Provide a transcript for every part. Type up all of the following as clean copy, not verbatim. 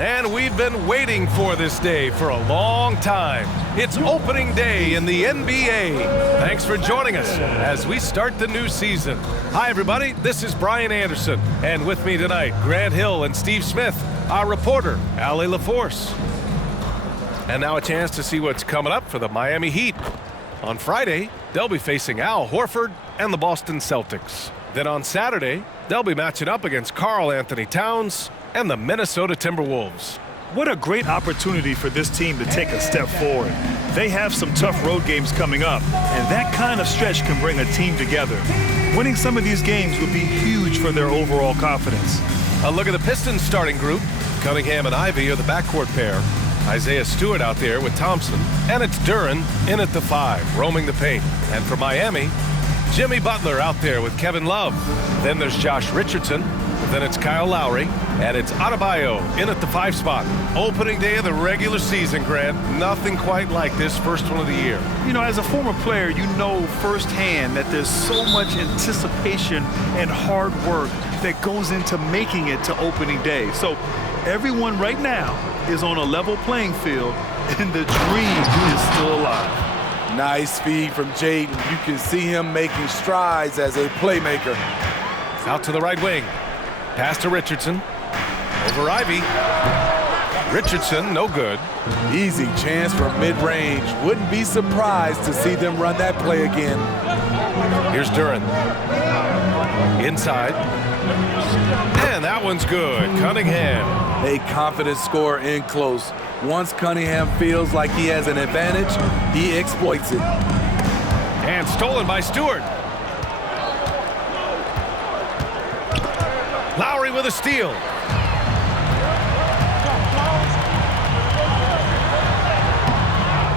And we've been waiting for this day for a long time. It's opening day in the NBA. Thanks for joining us as we start the new season. Hi, everybody. This is Brian Anderson. And with me tonight, Grant Hill and Steve Smith, our reporter, Allie LaForce. And now a chance to see what's coming up for the Miami Heat. On Friday, they'll be facing Al Horford and the Boston Celtics. Then on Saturday, they'll be matching up against Karl Anthony Towns and the Minnesota Timberwolves. What a great opportunity for this team to take a step forward. They have some tough road games coming up, and that kind of stretch can bring a team together. Winning some of these games would be huge for their overall confidence. A look at the Pistons starting group. Cunningham and Ivy are the backcourt pair. Isaiah Stewart out there with Thompson. And it's Duren in at the 5, roaming the paint. And for Miami, Jimmy Butler out there with Kevin Love. Then there's Josh Richardson. Then it's Kyle Lowry, and it's Adebayo in at the 5 spot. Opening day of the regular season, Grant. Nothing quite like this first one of the year. You know, as a former player, you know firsthand that there's so much anticipation and hard work that goes into making it to opening day. So everyone right now is on a level playing field, and the dream is still alive. Nice feed from Jaden. You can see him making strides as a playmaker. Out to the right wing. Pass to Richardson. Over Ivy. Richardson, no good. Easy chance for mid-range. Wouldn't be surprised to see them run that play again. Here's Duren. Inside. And that one's good. Cunningham. A confident scorer in close. Once Cunningham feels like he has an advantage, he exploits it. And stolen by Stewart. Lowry with a steal.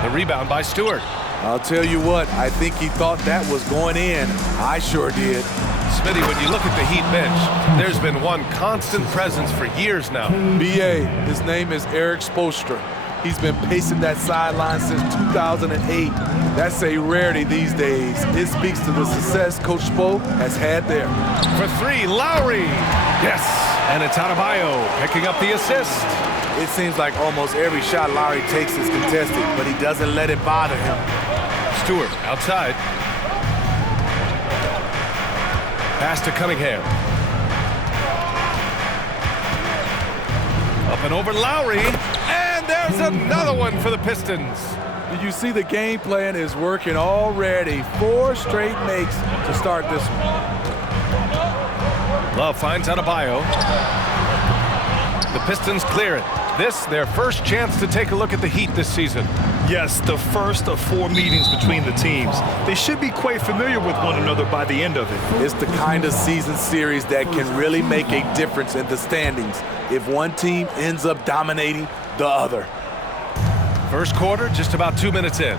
The rebound by Stewart. I'll tell you what, I think he thought that was going in. I sure did. Smitty, when you look at the Heat bench, there's been one constant presence for years now. B.A., his name is Eric Spoelstra. He's been pacing that sideline since 2008. That's a rarity these days. It speaks to the success Coach Spo has had there. For 3, Lowry. Yes, and it's Adebayo picking up the assist. It seems like almost every shot Lowry takes is contested, but he doesn't let it bother him. Stewart outside. Pass to Cunningham. Up and over Lowry. And there's another one for the Pistons. Did you see the game plan is working already? 4 straight makes to start this one. Love finds Adebayo. The Pistons clear it. This, their first chance to take a look at the Heat this season. Yes, the first of 4 meetings between the teams. They should be quite familiar with one another by the end of it. It's the kind of season series that can really make a difference in the standings if one team ends up dominating the other. First quarter, just about 2 minutes in.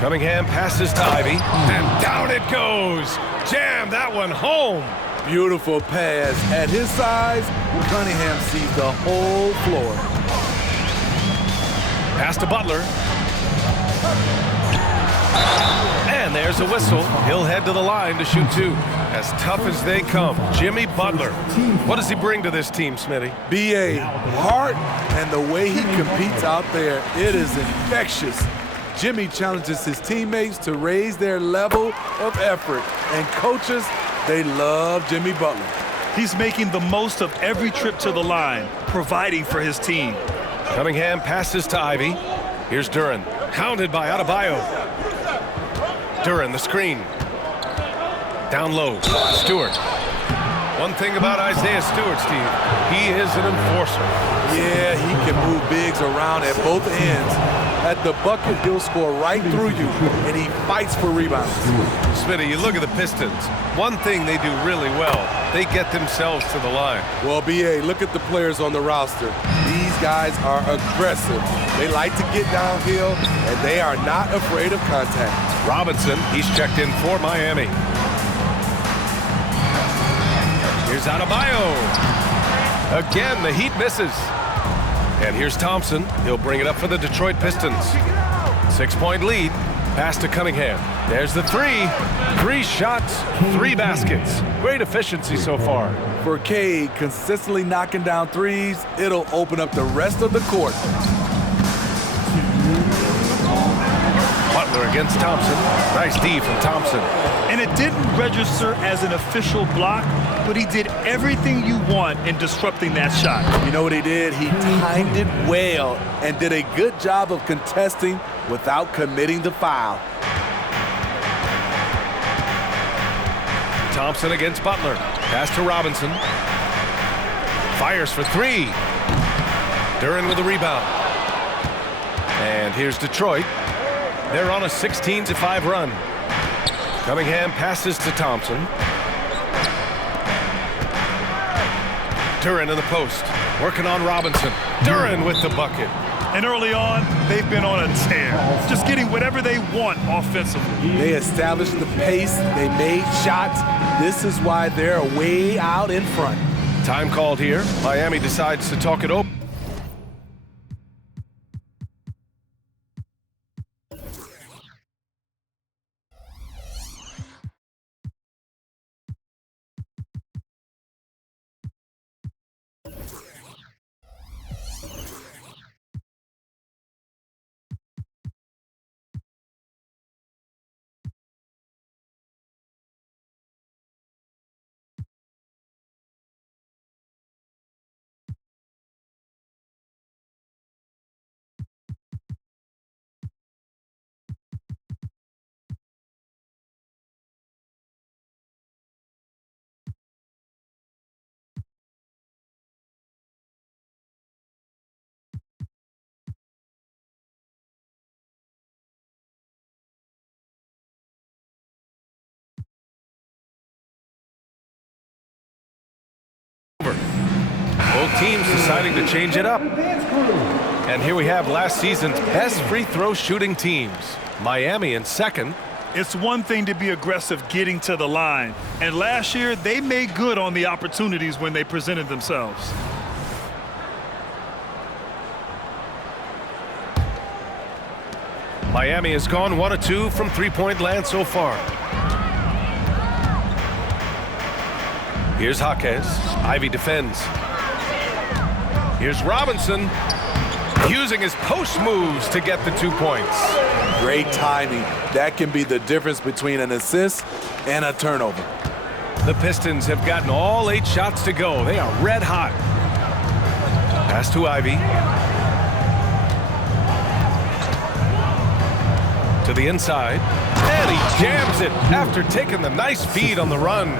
Cunningham passes to Ivy, and down it goes. Jam that one home. Beautiful pass. At his size, Cunningham sees the whole floor. Pass to Butler. And there's a whistle. He'll head to the line to shoot 2. As tough as they come, Jimmy Butler. What does he bring to this team, Smitty? B.A. heart and the way he competes out there, it is infectious. Jimmy challenges his teammates to raise their level of effort. And coaches, they love Jimmy Butler. He's making the most of every trip to the line, providing for his team. Cunningham passes to Ivy. Here's Duren, hounded by Adebayo. Duren, the screen. Down low, Stewart. One thing about Isaiah Stewart, Steve, he is an enforcer. Yeah, he can move bigs around at both ends. At the bucket, he'll score right through you, and he fights for rebounds. Smitty, you look at the Pistons. One thing they do really well, they get themselves to the line. Well, B.A., look at the players on the roster. These guys are aggressive. They like to get downhill, and they are not afraid of contact. Robinson, he's checked in for Miami. Here's Adebayo. Again, the Heat misses. And here's Thompson. He'll bring it up for the Detroit Pistons. 6-point lead. Pass to Cunningham. There's the three. 3 shots, 3 baskets. Great efficiency so far. For Cade, consistently knocking down threes, it'll open up the rest of the court. Butler against Thompson. Nice D from Thompson. And it didn't register as an official block, but he did everything you want in disrupting that shot. You know what he did? He timed it well and did a good job of contesting without committing the foul. Thompson against Butler. Pass to Robinson. Fires for 3. Duren with the rebound. And here's Detroit. They're on a 16-5 run. Cunningham passes to Thompson. Duren in the post. Working on Robinson. Duren with the bucket. And early on, they've been on a tear. Just getting whatever they want offensively. They established the pace. They made shots. This is why they're way out in front. Time called here. Miami decides to talk it over. Both teams deciding to change it up. And here we have last season's best free throw shooting teams. Miami in second. It's one thing to be aggressive getting to the line. And last year, they made good on the opportunities when they presented themselves. Miami has gone 1 of 2 from three-point land so far. Here's Jaquez. Ivy defends. Here's Robinson using his post moves to get the 2 points. Great timing. That can be the difference between an assist and a turnover. The Pistons have gotten all 8 shots to go. They are red hot. Pass to Ivy. To the inside. And he jams it after taking the nice feed on the run.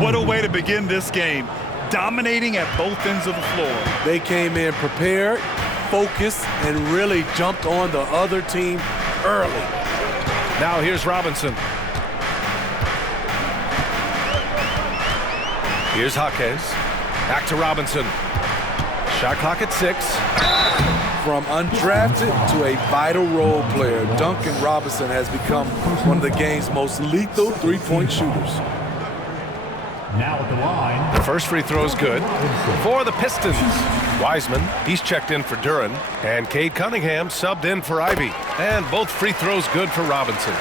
What a way to begin this game. Dominating at both ends of the floor. They came in prepared, focused, and really jumped on the other team early. Now here's Robinson. Here's Jaquez. Back to Robinson. Shot clock at 6. From undrafted to a vital role player, Duncan Robinson has become one of the game's most lethal three-point shooters. Now at the line. The first free throw is good for the Pistons. Wiseman, he's checked in for Duren. And Cade Cunningham subbed in for Ivy. And both free throws good for Robinson.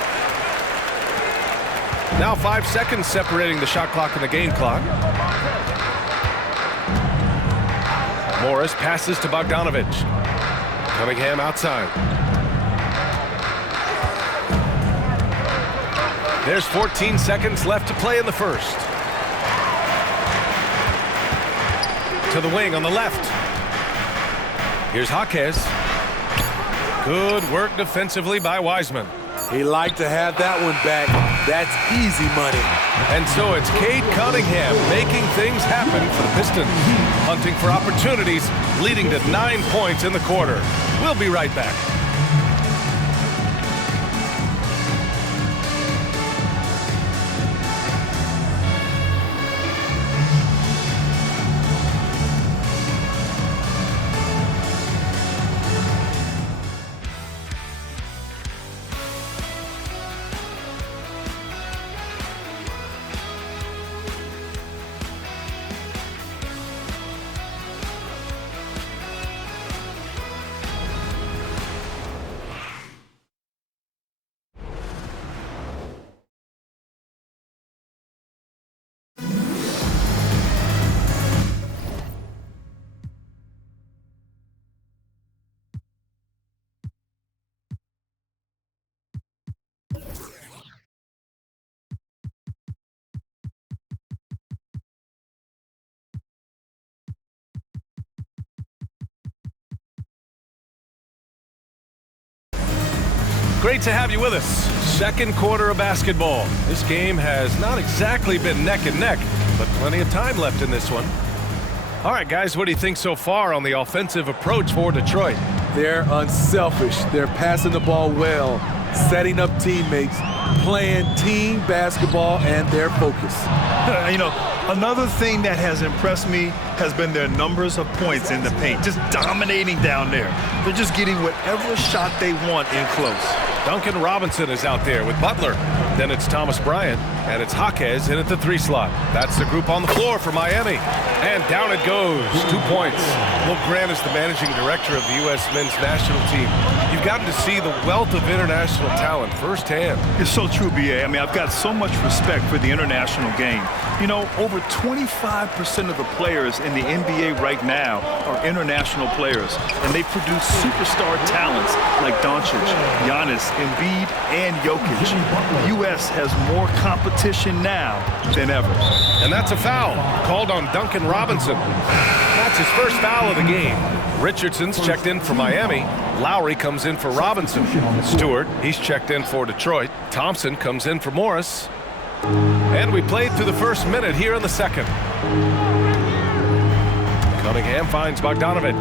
Now 5 seconds separating the shot clock and the game clock. Morris passes to Bogdanovich. Cunningham outside. There's 14 seconds left to play in the first. To the wing on the left. Here's Jaquez. Good work defensively by Wiseman. He liked to have that one back. That's easy money. And so it's Cade Cunningham making things happen for the Pistons. Hunting for opportunities, leading to 9 points in the quarter. We'll be right back. great to have you with us. Second quarter of basketball. This game has not exactly been neck and neck, but plenty of time left in this one. All right, guys, what do you think so far on the offensive approach for Detroit? They're unselfish. They're passing the ball well, setting up teammates, playing team basketball, and their focus. You know, another thing that has impressed me has been their numbers of points in the paint, just dominating down there. They're just getting whatever shot they want in close. Duncan Robinson is out there with Butler. Then it's Thomas Bryant, and it's Jaquez in at the 3 slot. That's the group on the floor for Miami. And down it goes, 2 points. Will Grant is the managing director of the U.S. men's national team. You've gotten to see the wealth of international talent firsthand. It's so true, B.A. I mean, I've got so much respect for the international game. You know, over 25% of the players in the NBA right now are international players, and they produce superstar talents like Doncic, Giannis, Embiid, and Jokic. The U.S. has more competition now than ever. And that's a foul called on Duncan Robinson. That's his first foul of the game. Richardson's checked in for Miami. Lowry comes in for Robinson. Stewart, he's checked in for Detroit. Thompson comes in for Morris. And we played through the first minute here in the second. Cunningham finds Bogdanovich.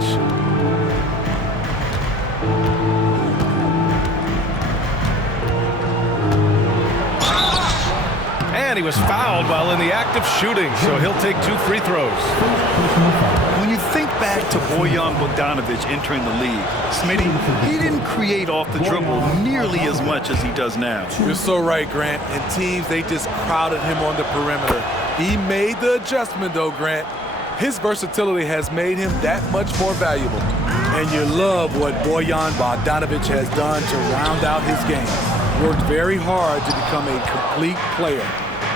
And he was fouled while in the act of shooting, so he'll take 2 free throws. When you think back to Bojan Bogdanovic entering the league, Smitty, he didn't create off the dribble nearly as much as he does now. You're so right, Grant. And teams, they just crowded him on the perimeter. He made the adjustment, though, Grant. His versatility has made him that much more valuable. And you love what Bojan Bogdanovic has done to round out his game. Worked very hard to become a complete player.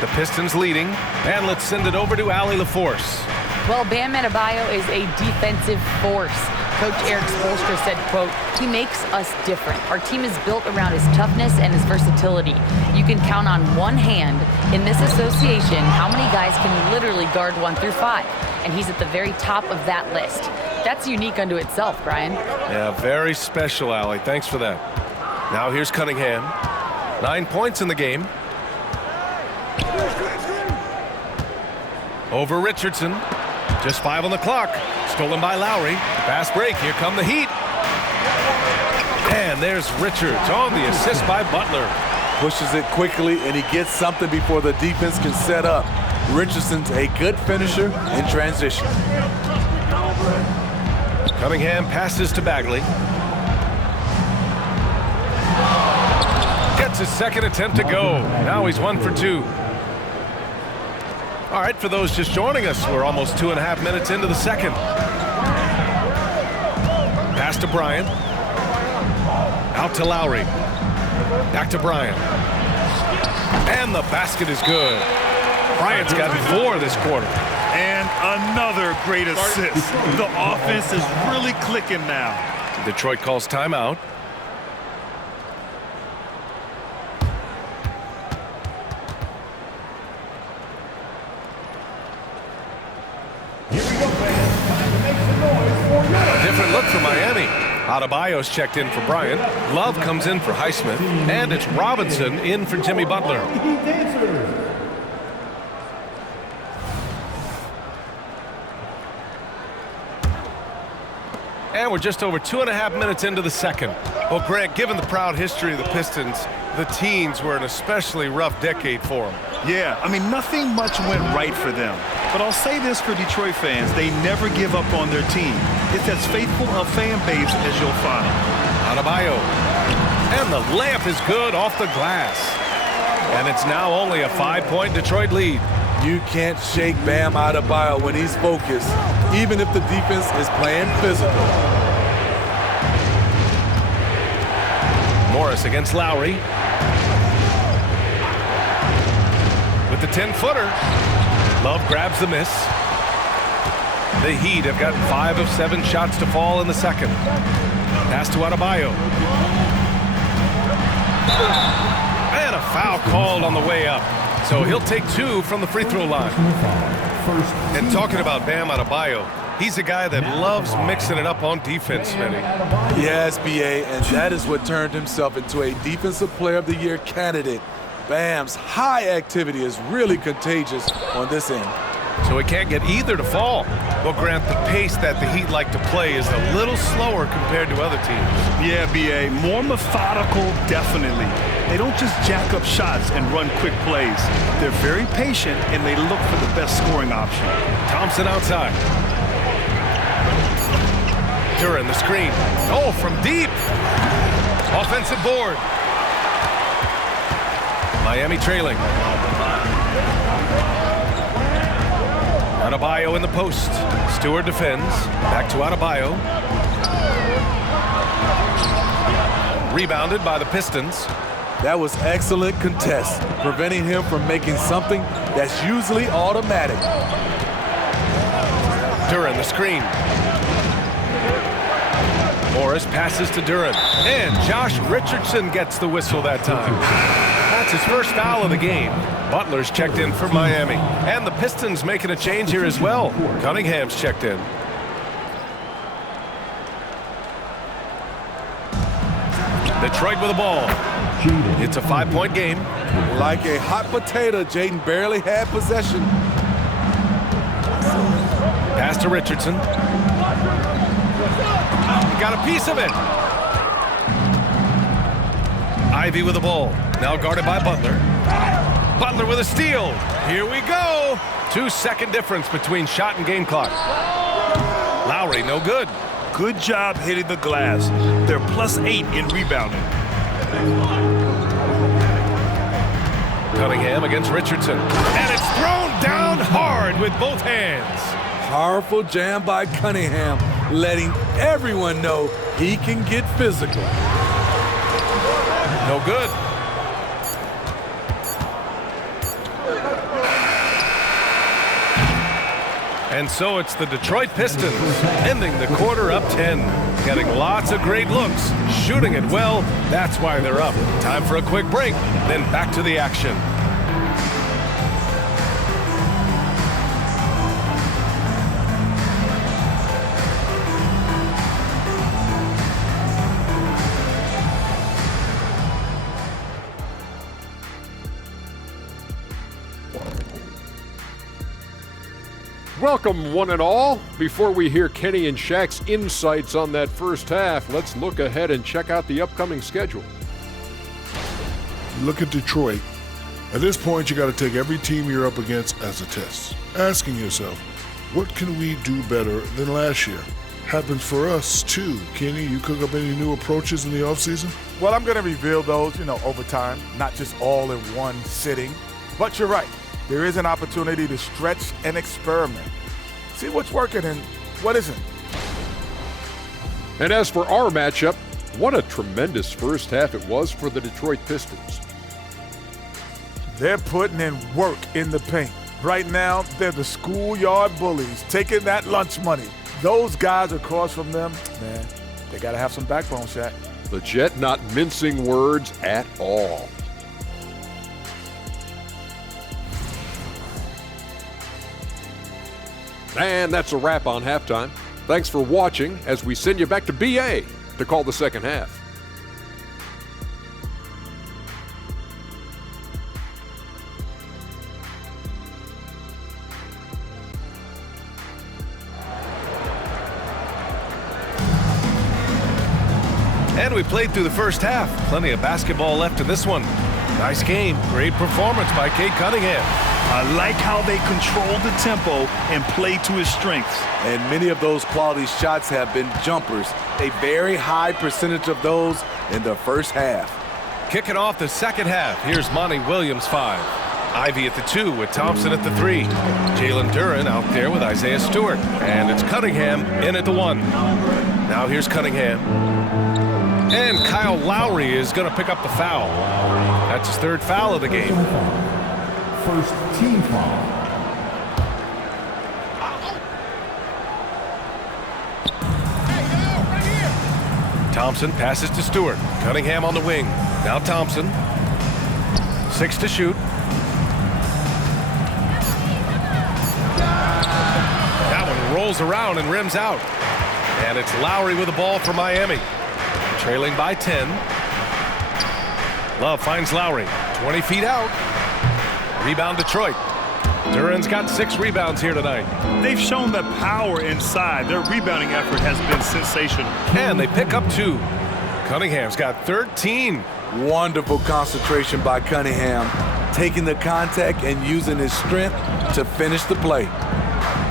The Pistons leading, and let's send it over to Allie LaForce. Well, Bam Adebayo is a defensive force. Coach Eric Spoelstra said, quote, "He makes us different. Our team is built around his toughness and his versatility. You can count on one hand in this association how many guys can literally guard 1 through 5. And he's at the very top of that list. That's unique unto itself, Brian." Yeah, very special, Allie. Thanks for that. Now here's Cunningham. 9 points in the game. Over Richardson. Just 5 on the clock. Stolen by Lowry. Fast break. Here come the Heat. And there's Richards on the assist by Butler. Pushes it quickly, and he gets something before the defense can set up. Richardson's a good finisher in transition. Cunningham passes to Bagley. Gets his second attempt to go. Now he's 1 for 2. All right, for those just joining us, we're almost 2.5 minutes into the second. Pass to Bryant. Out to Lowry. Back to Bryant. And the basket is good. Bryant's got 4 this quarter. And another great assist. The offense is really clicking now. Detroit calls timeout. A different look for Miami. Adebayo's checked in for Bryant. Love comes in for Highsmith. And it's Robinson in for Jimmy Butler. And we're just over 2.5 minutes into the second. Well, Grant, given the proud history of the Pistons, the teens were an especially rough decade for them. Yeah, I mean, nothing much went right for them. But I'll say this for Detroit fans, they never give up on their team. It's as faithful a fan base as you'll find. Adebayo. And the layup is good off the glass. And it's now only a 5-point Detroit lead. You can't shake Bam Adebayo when he's focused, even if the defense is playing physical. Morris against Lowry. With the 10-footer. Love grabs the miss. The Heat have gotten 5 of 7 shots to fall in the second. Pass to Adebayo. And a foul called on the way up. So he'll take 2 from the free throw line. And talking about Bam Adebayo, He's a guy that loves mixing it up on defense, Smitty. Yes, B.A., and that is what turned himself into a Defensive Player of the Year candidate. Bam's high activity is really contagious on this end. So he can't get either to fall. Well, Grant, the pace that the Heat like to play is a little slower compared to other teams. Yeah, B.A., more methodical, definitely. They don't just jack up shots and run quick plays. They're very patient, and they look for the best scoring option. Thompson outside. Duran, the screen. Oh, from deep. Offensive board. Miami trailing. Adebayo in the post. Stewart defends. Back to Adebayo. Rebounded by the Pistons. That was excellent contest, preventing him from making something that's usually automatic. Duran, the screen. Morris passes to Duran. And Josh Richardson gets the whistle that time. That's his first foul of the game. Butler's checked in for Miami. And the Pistons making a change here as well. Cunningham's checked in. Detroit with the ball. It's a 5-point game. Like a hot potato, Jaden barely had possession. Pass to Richardson. Got a piece of it. Ivy with the ball. Now guarded by Butler. Butler with a steal. Here we go. 2-second difference between shot and game clock. Lowry, no good. Good job hitting the glass. They're +8 in rebounding. Cunningham against Richardson. And it's thrown down hard with both hands. Powerful jam by Cunningham, letting everyone know he can get physical. No good. And so it's the Detroit Pistons ending the quarter up 10. Getting lots of great looks, shooting it well. That's why they're up. Time for a quick break, then back to the action. Welcome, one and all. Before we hear Kenny and Shaq's insights on that first half, let's look ahead and check out the upcoming schedule. Look at Detroit. At this point, you got to take every team you're up against as a test, asking yourself, what can we do better than last year? Happens for us, too. Kenny, you cook up any new approaches in the offseason? Well, I'm going to reveal those, over time, not just all in one sitting. But you're right. There is an opportunity to stretch and experiment. See what's working and what isn't. And as for our matchup, what a tremendous first half it was for the Detroit Pistons. They're putting in work in the paint. Right now, they're the schoolyard bullies, taking that lunch money. Those guys across from them, man, they got to have some backbone, Shaq. The Jet not mincing words at all. And that's a wrap on halftime. Thanks for watching as we send you back to BA to call the second half. And we played through the first half. Plenty of basketball left in this one. Nice game. Great performance by Cade Cunningham. I like how they control the tempo and play to his strengths. And many of those quality shots have been jumpers. A very high percentage of those in the first half. Kicking off the second half, here's Monty Williams 5. Ivy at the 2 with Thompson at the 3. Jalen Duran out there with Isaiah Stewart. And it's Cunningham in at the 1. Now here's Cunningham. And Kyle Lowry is going to pick up the foul. That's his third foul of the game. First team foul. Thompson passes to Stewart. Cunningham on the wing. Now Thompson. 6 to shoot. That one rolls around and rims out. And it's Lowry with the ball for Miami. Trailing by 10. Love finds Lowry. 20 feet out. Rebound Detroit. Duran's got 6 rebounds here tonight. They've shown that power inside. Their rebounding effort has been sensational. And they pick up 2. Cunningham's got 13. Wonderful concentration by Cunningham, taking the contact and using his strength to finish the play.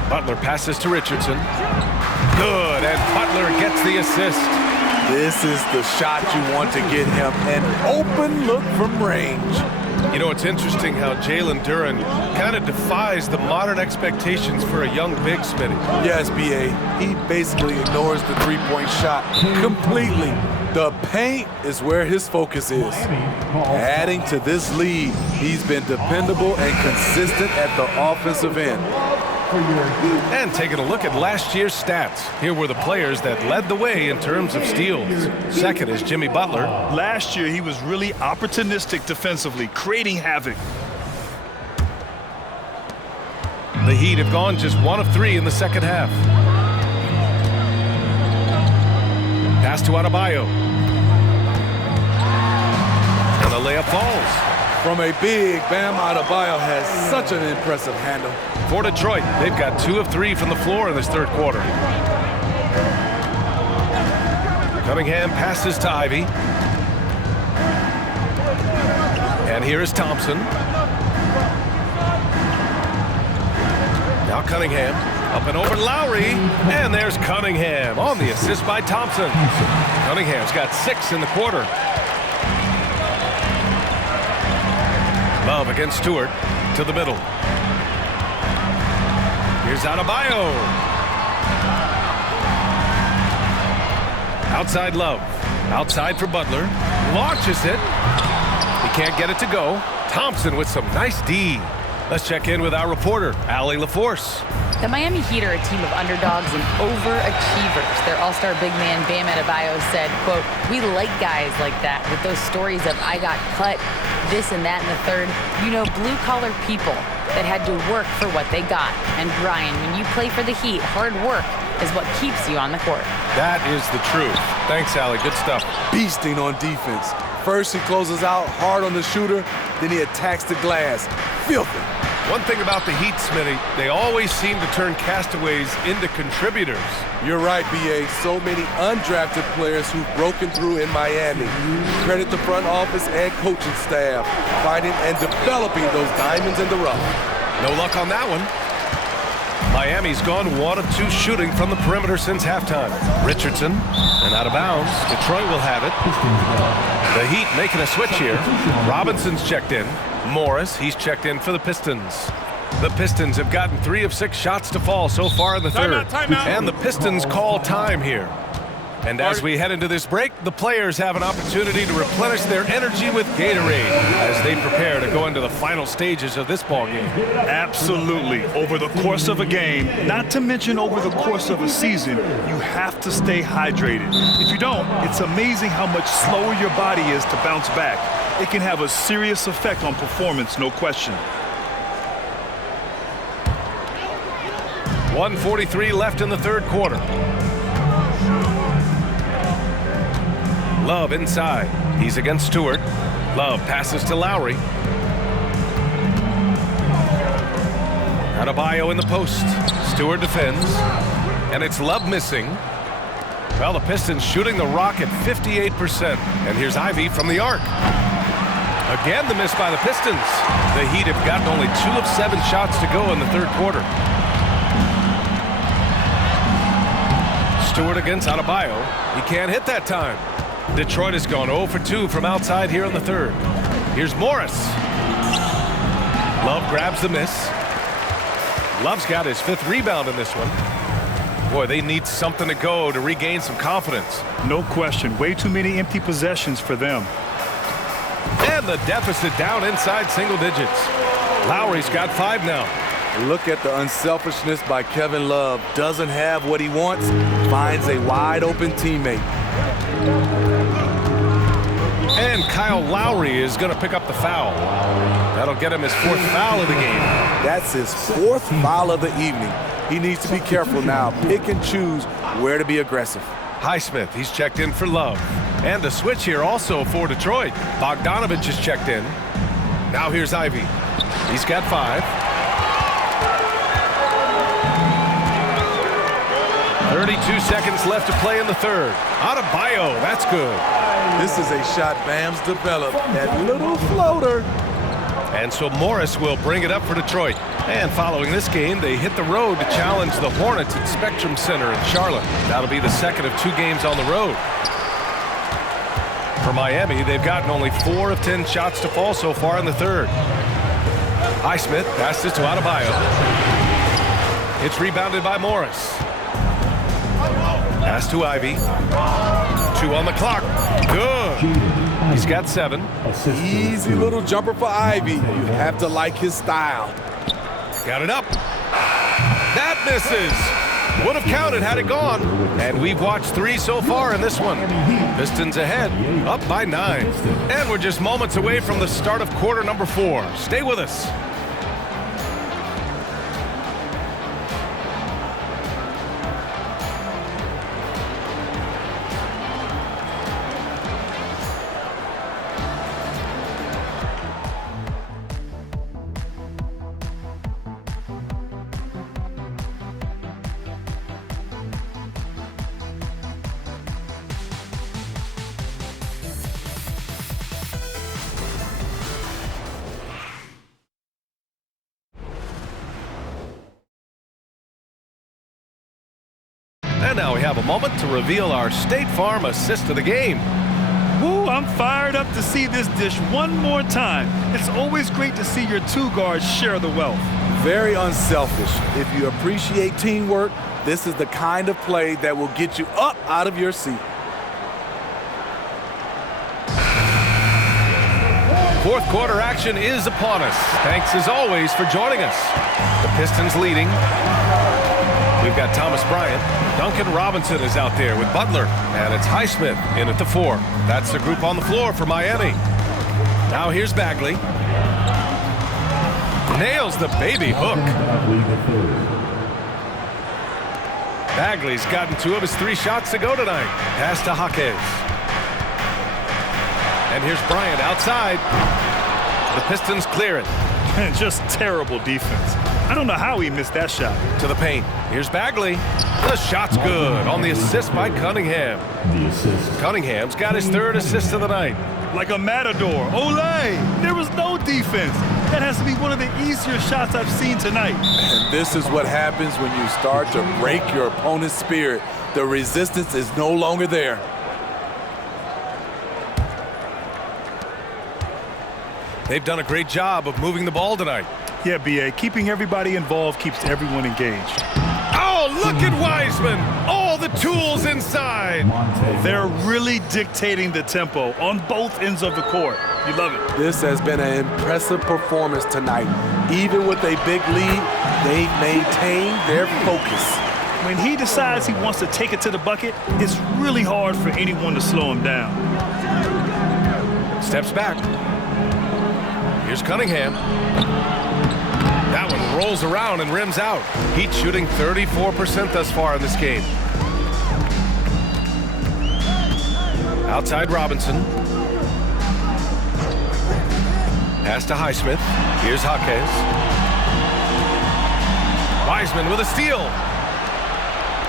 Butler passes to Richardson. Good, and Butler gets the assist. This is the shot you want to get him, an open look from range. You know, it's interesting how Jalen Duran kind of defies the modern expectations for a young big, Smitty. Yes, B.A. He basically ignores the three-point shot completely. The paint is where his focus is. Adding to this lead, he's been dependable and consistent at the offensive end. And taking a look at last year's stats, here were the players that led the way in terms of steals. Second is Jimmy Butler. Last year, he was really opportunistic defensively, creating havoc. The Heat have gone just 1 of 3 in the second half. Pass to Adebayo. And the layup falls. From a big, Bam Adebayo has such an impressive handle. For Detroit, they've got 2 of 3 from the floor in this third quarter. Cunningham passes to Ivy. And here is Thompson. Now Cunningham. Up and over Lowry. And there's Cunningham on the assist by Thompson. Cunningham's got 6 in the quarter. Love against Stewart to the middle. Here's Adebayo. Outside Love. Outside for Butler. Launches it. He can't get it to go. Thompson with some nice D. Let's check in with our reporter, Allie LaForce. The Miami Heat are a team of underdogs and overachievers. Their all-star big man, Bam Adebayo, said, quote, "We like guys like that with those stories of I got cut, this and that in the third. You know, blue-collar people that had to work for what they got. And Brian, when you play for the Heat, hard work is what keeps you on the court." That is the truth. Thanks, Allie. Good stuff. Beasting on defense. First he closes out hard on the shooter, then he attacks the glass. Filthy. One thing about the Heat, Smitty, they always seem to turn castaways into contributors. You're right, B.A. So many undrafted players who've broken through in Miami. Credit the front office and coaching staff, finding and developing those diamonds in the rough. No luck on that one. Miami's gone 1 of 2 shooting from the perimeter since halftime. Richardson, and out of bounds. Detroit will have it. The Heat making a switch here. Robinson's checked in. Morris, he's checked in for the Pistons. The Pistons have gotten 3 of 6 shots to fall so far in the third. Timeout. And the Pistons call time here. And as we head into this break, the players have an opportunity to replenish their energy with Gatorade as they prepare to go into the final stages of this ballgame. Absolutely. Over the course of a game, not to mention over the course of a season, you have to stay hydrated. If you don't, it's amazing how much slower your body is to bounce back. It can have a serious effect on performance, no question. 1:43 left in the third quarter. Love inside. He's against Stewart. Love passes to Lowry. Adebayo in the post. Stewart defends. And it's Love missing. Well, the Pistons shooting the rock at 58%. And here's Ivy from the arc. Again, the miss by the Pistons. The Heat have gotten only 2 of 7 shots to go in the third quarter. Stewart against Adebayo. He can't hit that time. Detroit has gone 0 for 2 from outside here in the third. Here's Morris. Love grabs the miss. Love's got his 5th rebound in this one. Boy, they need something to go to regain some confidence. No question. Way too many empty possessions for them. And the deficit down inside single digits. Lowry's got 5 now. Look at the unselfishness by Kevin Love. Doesn't have what he wants, finds a wide open teammate. And Kyle Lowry is going to pick up the foul. That'll get him his 4th foul of the game. That's his 4th foul of the evening. He needs to be careful now. Pick and choose where to be aggressive. Highsmith, he's checked in for Love. And the switch here also for Detroit. Bogdanovich is checked in. Now here's Ivy. He's got 5. 32 seconds left to play in the third. Adebayo, that's good. This is a shot Bam's developed. That little floater. And so Morris will bring it up for Detroit. And following this game, they hit the road to challenge the Hornets at Spectrum Center in Charlotte. That'll be the second of 2 games on the road. For Miami, they've gotten only 4 of 10 shots to fall so far in the third. Highsmith passes to Adebayo. It's rebounded by Morris. Pass to Ivy. 2 on the clock. Good. He's got 7. Easy little jumper for Ivy. You have to like his style. Got it up. That misses. Would have counted had it gone. And we've watched 3 so far in this one. Pistons ahead, up by 9. And we're just moments away from the start of quarter number 4. Stay with us. And now we have a moment to reveal our State Farm assist of the game. Woo, I'm fired up to see this dish one more time. It's always great to see your 2 guards share the wealth. Very unselfish. If you appreciate teamwork, this is the kind of play that will get you up out of your seat. Fourth quarter action is upon us. Thanks as always for joining us. The Pistons leading. We've got Thomas Bryant. Duncan Robinson is out there with Butler. And it's Highsmith in at the 4. That's the group on the floor for Miami. Now here's Bagley. Nails the baby hook. Bagley's gotten 2 of his 3 shots to go tonight. Pass to Jaquez. And here's Bryant outside. The Pistons clear it. Just terrible defense. I don't know how he missed that shot. To the paint. Here's Bagley. The shot's good on the assist by Cunningham. Cunningham's got his 3rd assist of the night. Like a matador. Olé! There was no defense. That has to be one of the easier shots I've seen tonight. And this is what happens when you start to break your opponent's spirit. The resistance is no longer there. They've done a great job of moving the ball tonight. Yeah, B.A. Keeping everybody involved keeps everyone engaged. Oh, look at Wiseman. All the tools inside. They're really dictating the tempo on both ends of the court. You love it. This has been an impressive performance tonight. Even with a big lead, they've maintained their focus. When he decides he wants to take it to the bucket, it's really hard for anyone to slow him down. Steps back. Here's Cunningham. That one rolls around and rims out. Heat shooting 34% thus far in this game. Outside Robinson. Pass to Highsmith. Here's Jaquez. Wiseman with a steal.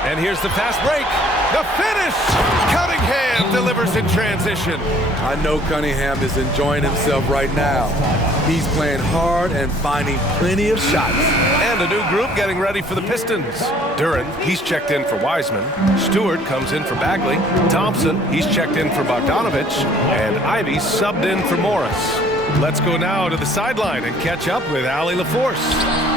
And here's the fast break. The finish! Cunningham delivers in transition. I know Cunningham is enjoying himself right now. He's playing hard and finding plenty of shots. And a new group getting ready for the Pistons. Duran, he's checked in for Wiseman. Stewart comes in for Bagley. Thompson, he's checked in for Bogdanovich. And Ivy subbed in for Morris. Let's go now to the sideline and catch up with Allie LaForce.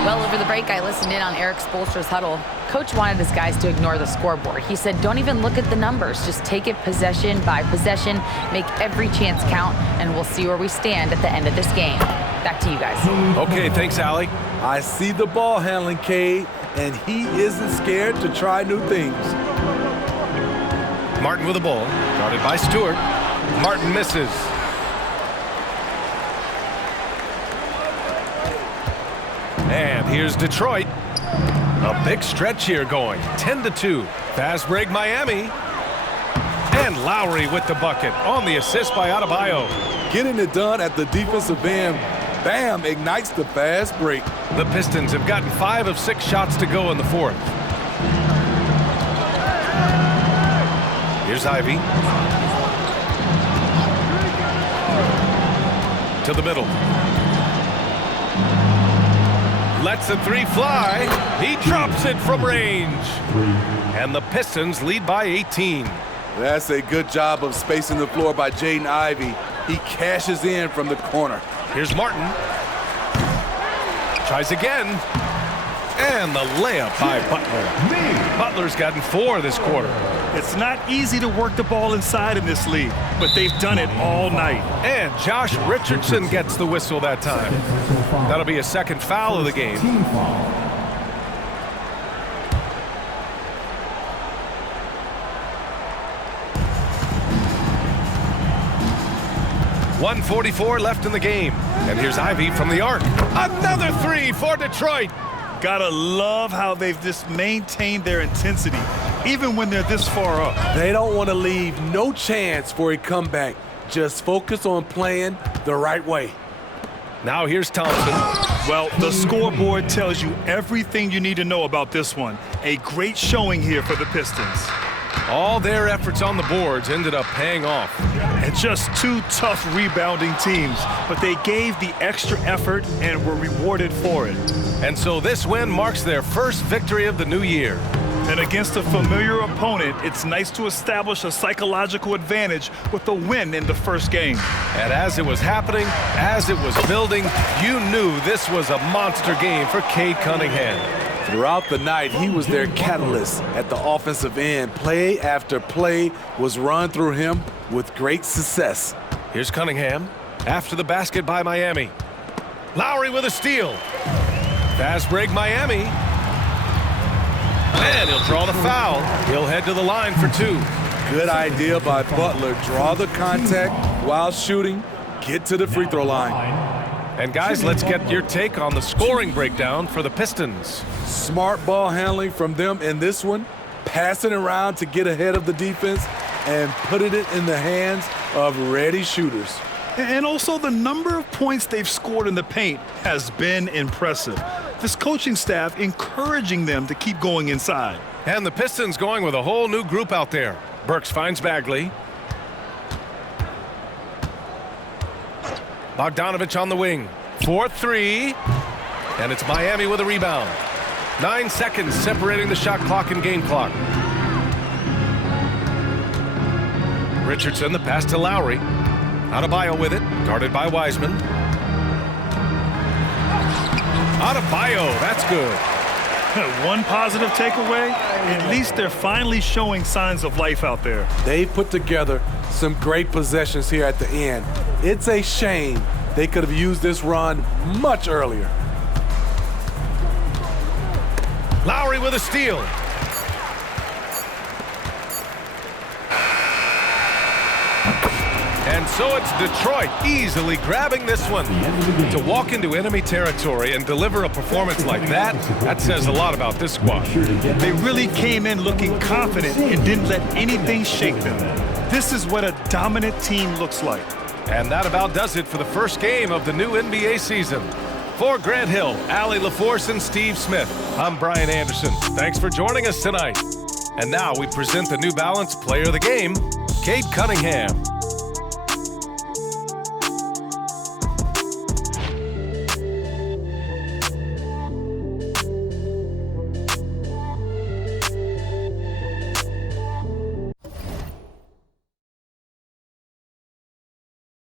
Well, over the break, I listened in on Eric Spoelstra's huddle. Coach wanted his guys to ignore the scoreboard. He said, don't even look at the numbers. Just take it possession by possession, make every chance count, and we'll see where we stand at the end of this game. Back to you guys. Okay, thanks, Allie. I see the ball handling, Cade, and he isn't scared to try new things. Martin with the ball, guarded by Stewart. Martin misses. And here's Detroit. A big stretch here going, 10-2. Fast break Miami. And Lowry with the bucket on the assist by Adebayo. Getting it done at the defensive end. Bam, ignites the fast break. The Pistons have gotten 5 of 6 shots to go in the fourth. Here's Ivy. To the middle. Lets the three fly. He drops it from range. And the Pistons lead by 18. That's a good job of spacing the floor by Jaden Ivey. He cashes in from the corner. Here's Martin. Tries again. And the layup by Butler. Butler's gotten 4 this quarter. It's not easy to work the ball inside in this league, but they've done it all night. And Josh Richardson gets the whistle that time. That'll be a second foul of the game. Team foul. .144 left in the game. And here's Ivy from the arc. Another 3 for Detroit. Gotta love how they've just maintained their intensity, even when they're this far up. They don't want to leave no chance for a comeback. Just focus on playing the right way. Now here's Thompson. Well, the scoreboard tells you everything you need to know about this one. A great showing here for the Pistons. All their efforts on the boards ended up paying off. And just 2 tough rebounding teams, but they gave the extra effort and were rewarded for it. And so this win marks their first victory of the new year. And against a familiar opponent, it's nice to establish a psychological advantage with a win in the first game. And as it was happening, as it was building, you knew this was a monster game for Cade Cunningham. Throughout the night, he was their catalyst at the offensive end. Play after play was run through him with great success. Here's Cunningham after the basket by Miami. Lowry with a steal. Fast break Miami. And he'll draw the foul. He'll head to the line for 2. Good idea by Butler. Draw the contact while shooting. Get to the free throw line. And guys, let's get your take on the scoring breakdown for the Pistons. Smart ball handling from them in this one. Passing around to get ahead of the defense and putting it in the hands of ready shooters. And also the number of points they've scored in the paint has been impressive. This coaching staff encouraging them to keep going inside. And the Pistons going with a whole new group out there. Burks finds Bagley. Bogdanovich on the wing. 4-3. And it's Miami with a rebound. 9 seconds separating the shot clock and game clock. Richardson, the pass to Lowry. Adebayo with it, guarded by Wiseman. Adebayo, that's good. One positive takeaway, at least they're finally showing signs of life out there. They put together some great possessions here at the end. It's a shame they could have used this run much earlier. Lowry with a steal. And so it's Detroit easily grabbing this one. To walk into enemy territory and deliver a performance like that, that says a lot about this squad. They really came in looking confident and didn't let anything shake them. This is what a dominant team looks like. And that about does it for the first game of the new NBA season. For Grant Hill, Allie LaForce, and Steve Smith, I'm Brian Anderson. Thanks for joining us tonight. And now we present the New Balance Player of the Game, Cade Cunningham.